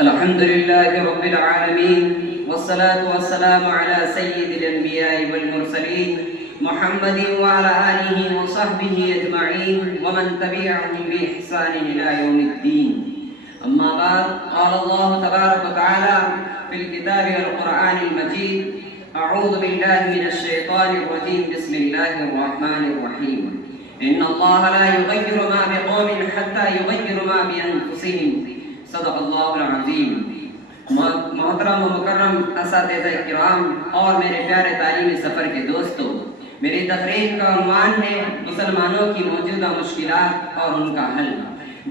الحمد لله رب العالمين والصلاة والسلام على سيد الأنبياء والمرسلين محمد وعلى آله وصحبه أجمعين ومن تبعهم بإحسان إلى يوم الدين. أما بعد، قال الله تبارك وتعالى في الكتاب والقرآن المجيد: أعوذ بالله من الشيطان الرجيم، بسم الله الرحمن الرحيم. إن الله لا يغير ما بقوم حتى يغيروا ما بأنفسهم. صدق اللہ العظیم. محترم و مکرم اساتذہ کرام اور میرے پیارے تعلیمی سفر کے دوستوں، میری تقریر کا عنوان ہے مسلمانوں کی موجودہ مشکلات اور ان کا حل.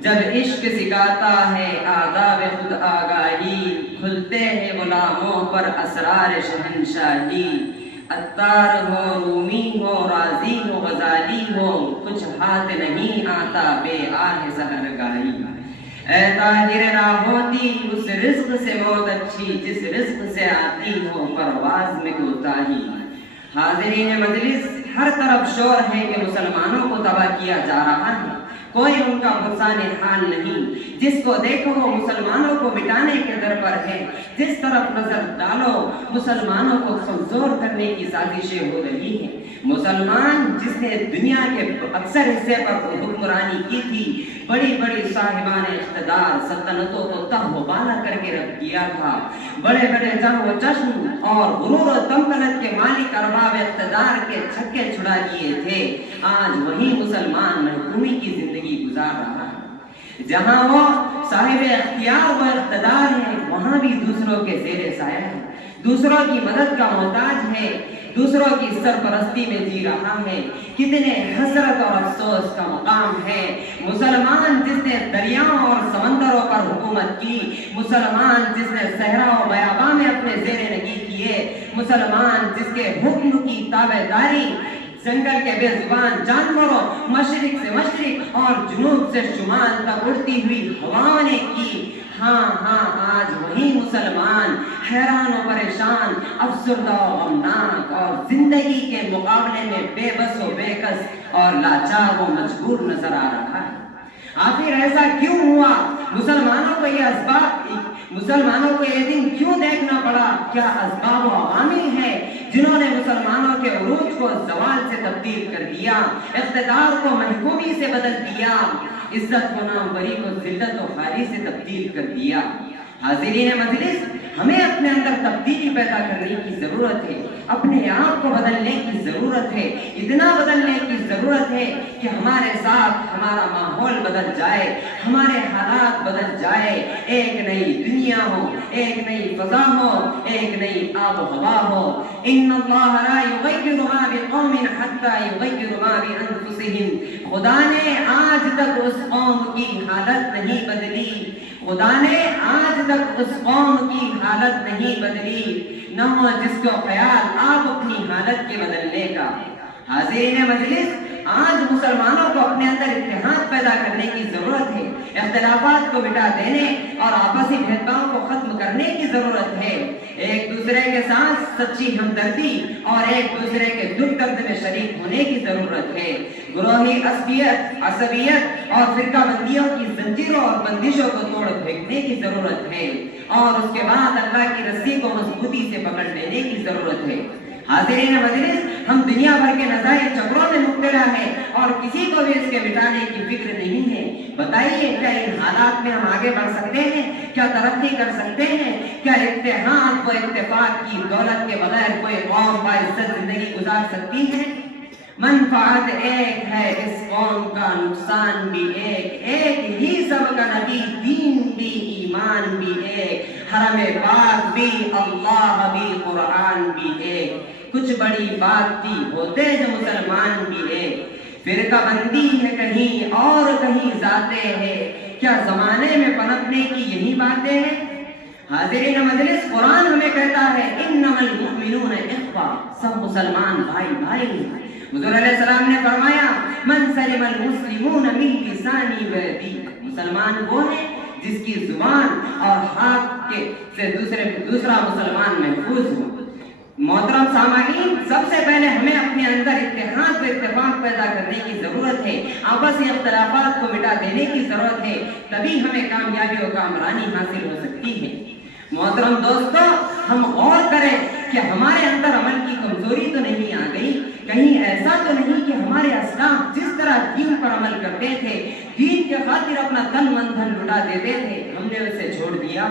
جب عشق سکھاتا ہے آداب خود آگاہی، کھلتے ہیں غلاموں پر اسرار شہنشاہی. عطار ہو، رومی ہو، رازی ہو، غزالی ہو، کچھ ہاتھ نہیں آتا بے آہ سحرگاہی. اے تاجر نہ ہوتی اس رزق سے موت اچھی، جس رزق سے آتی ہو پرواز میں کوتاہی. حاضرین مجلس، ہر طرف شور ہے کہ مسلمانوں کو تباہ کیا جا رہا ہے. کوئی ان کا بحثان حال نہیں. جس کو دیکھو وہ مسلمانوں کو مٹانے کے در پر ہے. جس طرف نظر ڈالو مسلمانوں کو کمزور کرنے کی سازشیں ہو رہی ہیں. مسلمان جس نے دنیا کے اکثر حصے پر حکمرانی کی تھی، بڑی بڑی صاحبان اقتدار سلطنتوں کو تہ و بالا کر کے رکھ دیا تھا، بڑے بڑے جہ و جشن اور غرور و تمکنت کے مالک ارباب اقتدار کے چھکے چھڑا لیے تھے. آج وہی مسلمان محکومی کی زندگی گزار رہا ہے. جہاں وہ صاحب اختیار و اقتدار ہے، وہاں بھی دوسروں کے زیر سایہ ہے، دوسروں کی مدد کا محتاج ہے، دوسروں کی سرپرستی میں جی رہا ہے. کتنے حسرت اور افسوس کا مقام ہے. مسلمان جس نے دریاؤں اور سمندروں پر حکومت کی، مسلمان جس نے صحرا و بیاباں میں اپنے زیر نگی کیے، مسلمان جس کے حکم کی تابع داری جنگل کے بے زبان جانوروں، مشرق سے مشرق اور جنوب سے شمال تک اڑتی ہوئی ہواؤں نے کی. ہاں آج وہی مسلمان حیران و پریشان، افسردہ و غمناک اور زندگی کے مقابلے میں بے بس و بے کس اور لاچار و مجبور نظر آ رہا ہے. آخر ایسا کیوں ہوا؟ مسلمانوں کو یہ دن کیوں دیکھنا پڑا؟ کیا اسباب و عوامل ہیں جنہوں نے مسلمانوں کے عروج کو زوال سے تبدیل کر دیا، اقتدار کو محکومی سے بدل دیا، عزت و ناموری کو ذلت و خواری سے تبدیل کر دیا؟ حاضرین مجلس، ہمیں اپنے اندر تبدیلی پیدا کرنے کی ضرورت ہے، اپنے آپ کو بدلنے کی ضرورت ہے، اتنا بدلنے کی ضرورت ہے کہ ہمارے ساتھ ہمارا ماحول بدل جائے، ہمارے حالات بدل جائے، ایک نئی دنیا ہو، ایک نئی فضا ہو، ایک نئی آب و ہوا ہو. ان اللہ لا یغیر ما بقوم حتی یغیر ما بانفسہم. خدا نے آج تک اس قوم کی حالت نہیں بدلی، خدا نے آج تک اس قوم کی حالت نہیں بدلی، نہ ہو جس کو خیال آپ اپنی حالت کے بدلنے کا. حاضرین مجلس، آج مسلمانوں کو اپنے اندر اتحاد پیدا کرنے کی ضرورت ہے، اختلافات کو مٹا دینے اور آپسی بھید بھاؤ کو ختم کرنے کی ضرورت ہے. ایک دوسرے کے ساتھ سچی ہمدردی اور ایک دوسرے کے دکھ درد میں شریک ہونے کی ضرورت ہے. گروہی عصبیت اور فرقہ بندیوں کی زنجیروں اور بندشوں کو توڑ پھینکنے کی ضرورت ہے اور اس کے بعد اللہ کی رسی کو مضبوطی سے پکڑ لینے کی ضرورت ہے. حاضرین مجلس، ہم دنیا بھر کے نظائر چکروں میں مبتلا ہیں اور کسی کو بھی اس کے مٹانے کی فکر نہیں ہے. بتائیے، کیا ان حالات میں ہم آگے بڑھ سکتے ہیں؟ کیا ترقی کر سکتے ہیں؟ کیا اتحاد و اتفاق کی دولت کے بغیر کوئی قوم باعزت زندگی گزار سکتی ہے؟ منفعت ایک ہے اس قوم کا، نقصان بھی ایک ہی سب کا نبی، دین بھی ایمان بھی ایک، حرم پاک بھی اللہ بھی قرآن بھی ایک. کچھ بڑی بات تھی، ہوتے جو مسلمان بھی ایک. فرقہ بندی ہے کہیں اور کہیں ذاتیں ہے، کیا زمانے میں پنپنے کی یہی باتیں ہیں؟ حاضرین مجلس، قرآن ہمیں کہتا ہے انما المؤمنون اخوہ، سب مسلمان بھائی بھائی ہیں. حضور علیہ السلام نے فرمایا من سلم المسلمون من لسانی و یدی. مسلمان وہ ہے جس کی زبان اور ہاتھ کے سے دوسرا مسلمان محفوظ ہو. محترم سامعین، سب سے پہلے ہمیں اپنے اندر اتحاد و اتفاق پیدا کرنے کی ضرورت ہے، آپسی اختلافات کو مٹا دینے کی ضرورت ہے، تبھی ہمیں کامیابی و کامرانی حاصل ہو سکتی ہے۔ محترم دوستو، ہم غور کریں کہ ہمارے اندر عمل کی کمزوری تو نہیں آ گئی، کہیں ایسا تو نہیں کہ ہمارے اسلاف جس طرح دین پر عمل کرتے تھے، دین کے خاطر اپنا تن من دھن لٹا دیتے تھے، ہم نے اسے چھوڑ دیا؟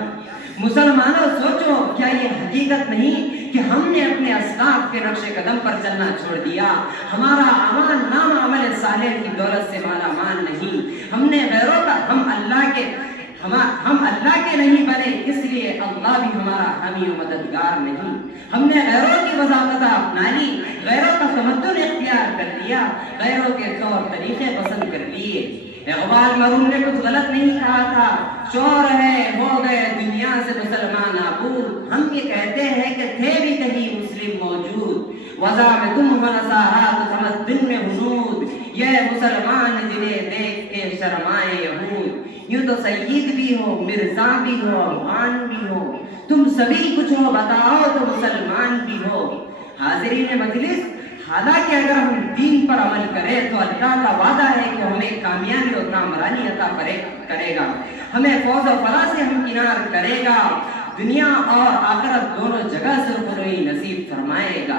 مسلمانوں سوچو، کیا یہ حقیقت نہیں کہ ہم نے اپنے اسلاف کے نقش قدم پر چلنا چھوڑ دیا؟ ہمارا اعمال نام عمل صالح کی دولت سے مالا مال نہیں، ہم نے غیروں کا ہم اللہ کے نہیں بنے، اس لیے اللہ بھی ہمارا حامی و مددگار نہیں۔ ہم نے غیروں کی وضاحت اپنا لی، غیروں کا تمدن اختیار کر لیا، غیروں کے طور طریقے پسند کر لیے۔ اقبال مرحوم نے کچھ غلط نہیں کہا تھا، شور ہے ہو گئے دنیا سے مسلمان نابود، ہم یہ کہتے ہیں کہ تھے بھی کہیں مسلم موجود، وضع میں تم ہو نصارا تو تمدن میں حنود، یہ مسلمان جنہیں دیکھ کے شرمائے یہود، یوں تو سید بھی ہو مرزا بھی ہو خان بھی ہو، تم سبھی کچھ ہو بتاؤ تو مسلمان بھی ہو۔ حاضرین مجلس، حالانکہ اگر ہم دین پر عمل کریں تو اللہ کا وعدہ ہے کہ ہمیں کامیابی اور کامرانی عطا کرے گا، ہمیں فوز و فلاح سے ہمکنار کرے گا، دنیا اور آخرت دونوں جگہ سرخروئی نصیب فرمائے گا۔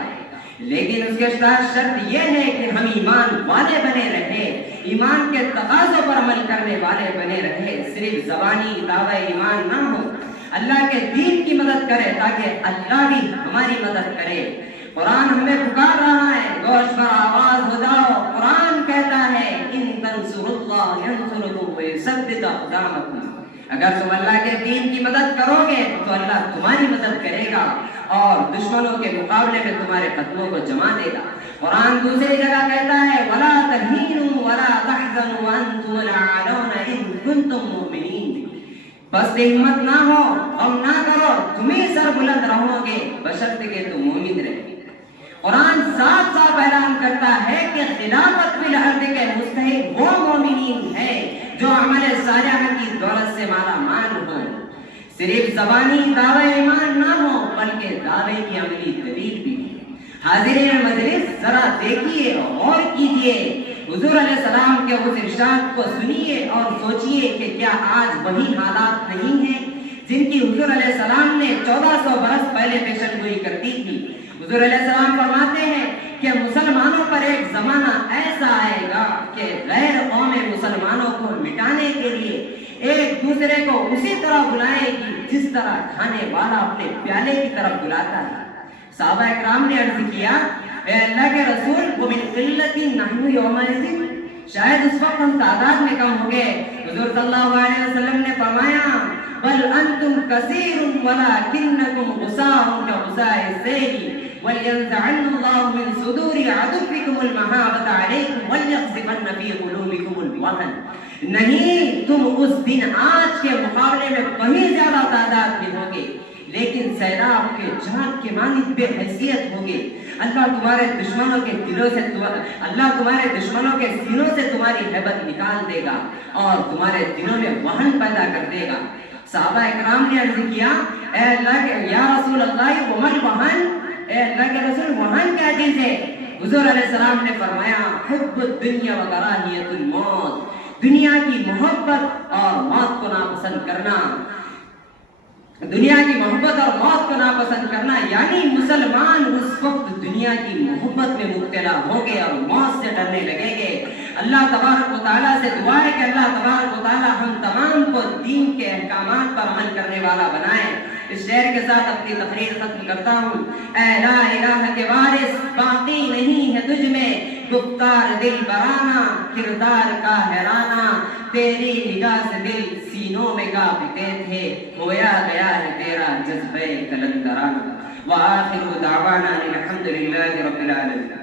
لیکن اس کے ساتھ شرط یہ ہے کہ ہم ایمان والے بنے رہے، ایمان کے تقاضوں پر عمل کرنے والے بنے رہے، صرف زبانی دعوی ایمان نہ ہو، اللہ کے دین کی مدد کرے تاکہ اللہ بھی ہماری مدد کرے۔ قرآن ہمیں پکار رہا ہے، گوش پر آواز ہو جاؤ، قرآن کہتا ہے ان تنصر اللہ ینصرکم ویثبت اقدامکم، اگر تم اللہ کے دین کی مدد کرو گے تو اللہ تمہاری مدد کرے گا اور دشمنوں کے مقابلے میں تمہارے قدموں کو جما دے گا۔ قرآن دوسری جگہ کہتا ہے وَلَا تَهِینُوا وَلَا تَحْزَنُوا وَأَنْتُمُ الْأَعْلَوْنَ إِن كُنتُم مُؤْمِنِينَ، بس ہمت نہ ہو، غم نہ کرو، تم ہی سر بلند رہو گے بشرط کہ تم مومن رہے۔ قرآن صاف صاف اعلان کرتا ہے کہ خلافت فی الارض کے مستحق وہ مومنین ہے جو عمل صالحہ کی دولت سے مالا مال ہو، صرف زبانی دعوی ایمان نہ ہو بلکہ دعوے کی عملی دلیل بھی۔ حاضرین مجلس، ذرا دیکھیے، غور کیجیے، حضور علیہ السلام کے اس ارشاد کو سنیے اور سوچئے کہ کیا آج وہی حالات نہیں ہیں جن کی حضور علیہ السلام نے 1400 برس پہلے پیشن گوئی کر دی تھی۔ حضور علیہ السلام فرماتے ہیں کہ مسلمانوں پر ایک زمانہ ایسا آئے گا کہ غیر قوم مسلمانوں کو مٹانے کے لیے ایک دوسرے کو اسی طرح بلائے گی جس طرح کھانے والا اپنے پیالے کی طرف بلاتا ہے۔ صحابہ اکرام نے عرض کیا، اے اللہ کے رسول، وَمِنْ قِلَّةٍ نَحْنُ يَوْمَئِذٍ، شاید اس وقت ہم تعداد میں کم ہو گئے۔ حضور صلی اللہ علیہ وسلم نے فرمایا بل انتم کثیر ولکنکم غصاء کغصاء السیل ولینزعن اللہ من صدور عدوکم المہابۃ علیکم ولیقذفن فی قلوبکم الوہن، نہیں، تم اس دن آج کے مقابلے میں کہیں زیادہ تعداد میں ہوگے لیکن سیلاب کے جھاگ کے مانند بے حیثیت ہوگے۔ اللہ تمہارے دشمنوں کے سینوں سے تمہاری ہیبت نکال دے گا اور تمہارے دلوں میں وہن پیدا کر دے گا۔ صحابہ اکرام نے عرض کیا، اے اللہ کے یا رسول اللہ ومن وہن، اے اللہ کے رسول وہن کیا چیز ہے؟ حضور علیہ السلام نے فرمایا حب الدنیا و کراہیت الموت، دنیا کی محبت اور موت کو ناپسند کرنا، دنیا کی محبت اور موت کو ناپسند کرنا، یعنی مسلمان اس وقت دنیا کی محبت میں مبتلا ہوں گے اور موت سے ڈرنے لگیں گے۔ اللہ تبارک و تعالیٰ سے دعا ہے کہ اللہ تبارک و تعالیٰ ہم تمام کو دین کے احکامات پر عمل کرنے والا بنائے۔ اس شعر کے ساتھ اپنی تقریر ختم کرتا ہوں۔ اے لا الہ کے وارث، باقی نہیں ہے تجھ میں گفتار دل برانہ، کردار کا حیرانہ، تیری نگاہ سے دل سینوں میں کانپتے تھے، کھویا گیا ہے تیرا جذبہ کلندرانہ۔ وآخر دعوانا الحمد للہ رب العالمین۔